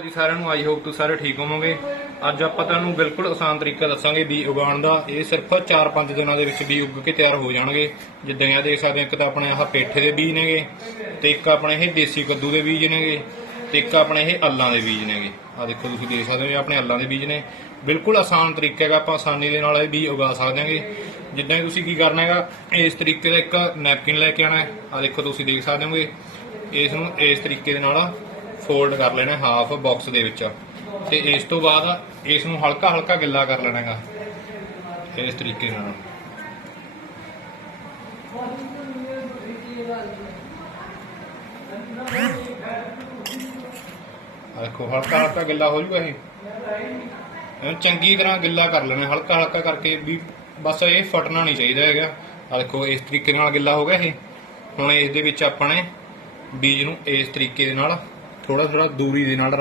ਜੀ, ਸਾਰਿਆਂ ਨੂੰ ਆਈ ਹੋਪ ਤੁਸੀਂ ਸਾਰੇ ਠੀਕ ਹੋਵੋਗੇ। ਅੱਜ ਆਪਾਂ ਤੁਹਾਨੂੰ ਬਿਲਕੁਲ ਆਸਾਨ ਤਰੀਕਾ ਦੱਸਾਂਗੇ ਬੀ ਉਗਾਉਣ ਦਾ। ਇਹ ਸਿਰਫ 4-5 ਦਿਨਾਂ ਦੇ ਵਿੱਚ ਬੀ ਉੱਗ ਕੇ ਤਿਆਰ ਹੋ ਜਾਣਗੇ। ਜਿੱਦਾਂ ਇਹ ਦੇਖ ਸਕਦੇ ਹੋ, ਇੱਕ ਤਾਂ ਆਪਣੇ ਆਹ ਪੇਠੇ ਦੇ ਬੀਜ ਨੇਗੇ, ਤੇ ਇੱਕ ਆਪਣੇ ਇਹ ਦੇਸੀ ਕੱਦੂ ਦੇ ਬੀਜ ਨੇਗੇ, ਤੇ ਇੱਕ ਆਪਣੇ ਇਹ ਅੱਲਾਂ ਦੇ ਬੀਜ ਨੇਗੇ। ਆ ਦੇਖੋ ਤੁਸੀਂ ਦੇਖ ਸਕਦੇ ਹੋ, ਇਹ ਆਪਣੇ ਅੱਲਾਂ ਦੇ ਬੀਜ ਨੇ। ਬਿਲਕੁਲ ਆਸਾਨ ਤਰੀਕਾ ਹੈਗਾ, ਆਪਾਂ ਆਸਾਨੀ ਦੇ ਨਾਲ ਇਹ ਬੀਜ ਉਗਾ ਸਕਦੇ ਹਾਂਗੇ। ਜਿੱਦਾਂ ਹੀ ਤੁਸੀਂ ਕੀ ਕਰਨਾ ਹੈਗਾ, ਇਸ ਤਰੀਕੇ ਦਾ ਇੱਕ ਨੈਪਕਿਨ ਲੈ ਕੇ ਆਣਾ ਆ ਦੇਖੋ ਤੁਸੀਂ ਦੇਖ ਸਕਦੇ ਹੋਗੇ, ਇਸ ਨੂੰ ਇਸ ਤਰੀਕੇ ਦੇ ਨਾਲ ਫੋਲਡ ਕਰ ਲੈਣਾ ਹਾਫ ਬਾਕਸ ਦੇ ਵਿੱਚ। ਤੇ ਇਸ ਤੋਂ ਬਾਅਦ ਇਸ ਨੂੰ ਹਲਕਾ ਹਲਕਾ ਗਿੱਲਾ ਕਰ ਲੈਣਾ ਹੈਗਾ ਇਸ ਤਰੀਕੇ ਨਾਲ। ਦੇਖੋ, ਹਲਕਾ ਹਲਕਾ ਗਿੱਲਾ ਹੋ ਜੂਗਾ ਇਹ। ਇਹਨੂੰ ਚੰਗੀ ਤਰ੍ਹਾਂ ਗਿੱਲਾ ਕਰ ਲੈਣਾ, ਹਲਕਾ ਹਲਕਾ ਕਰਕੇ ਵੀ ਬਸ ਇਹ ਫਟਣਾ ਨਹੀਂ ਚਾਹੀਦਾ ਹੈਗਾ। ਆ ਦੇਖੋ, ਇਸ ਤਰੀਕੇ ਨਾਲ ਗਿੱਲਾ ਹੋ ਗਿਆ ਇਹ। ਹੁਣ ਇਸ ਦੇ ਵਿੱਚ ਆਪਾਂ ਨੇ ਬੀਜ ਨੂੰ ਇਸ ਤਰੀਕੇ ਦੇ ਨਾਲ ਥੋੜਾ ਥੋੜਾ ਦੂਰੀ ਦੇ ਨਾਲ ਰੱਖ